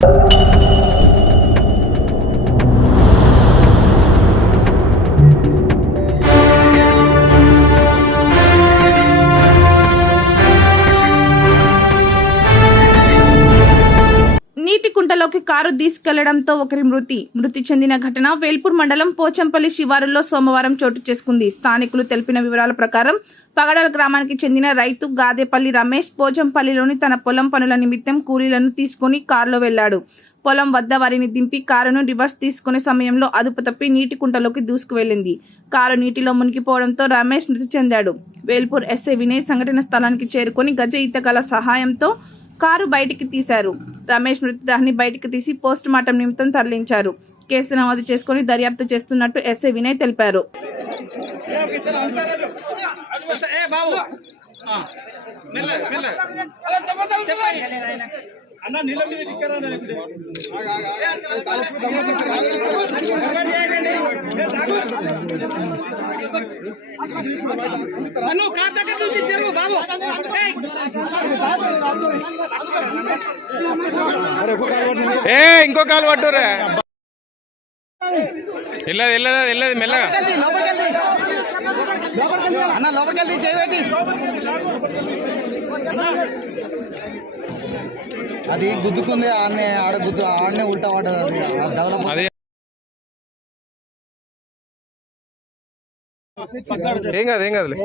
నీటి కుంటలోకి కారు తీసుకెళ్ళడంతో ఒకరి మృతి మృతి చెందిన ఘటన వేల్పూర్ మండలం పోచంపల్లి శివారులో సోమవారం చోటు చేసుకుంది. స్థానికులు తెలిపిన వివరాల ప్రకారం పగడల గ్రామానికి చెందిన రైతు గాదేపల్లి రమేష్ పోచంపల్లిలోని తన పొలం పనుల నిమిత్తం కూలీలను తీసుకుని కారులో వెళ్ళాడు. పొలం వద్ద వారిని దింపి కారును రివర్స్ తీసుకునే సమయంలో అదుపు తప్పి నీటి కుంటలోకి దూసుకువెళ్ళింది కారు నీటిలో మునిగిపోవడంతో రమేష్ మృతి చెందాడు. వేల్పూర్ ఎస్ఐ వినయ్ సంఘటన స్థలానికి చేరుకొని గజ ఈతగాల సహాయంతో కారు బయటికి తీశారు. రమేష్ మృతదేహాన్ని బయటకు తీసి పోస్ట్ మార్టం నిమిత్తం తరలించారు. కేసు నమోదు చేసుకుని దర్యాప్తు చేస్తున్నట్టు ఎస్ఐ వినయ్ తెలిపారు. చెప్పండి. అన్న నీళ్ళ మీద టిక్కరా అన్న కార్ దగ్గర నుంచి చెరువు బాబు. ఏయ్. ఏ ఇంకో కాలు పట్టురే వెళ్ళదు వెళ్ళదు వెళ్ళదు మెల్లగా. అన్న లోపలికి వెళ్తే చేయబెట్టి అది గుద్దుకుంది ఆడనే ఆడ గుద్దు ఆడనే ఉల్టా పడ్డది అది. డెవలప్ ఏం కాదు ఏం కాదులే.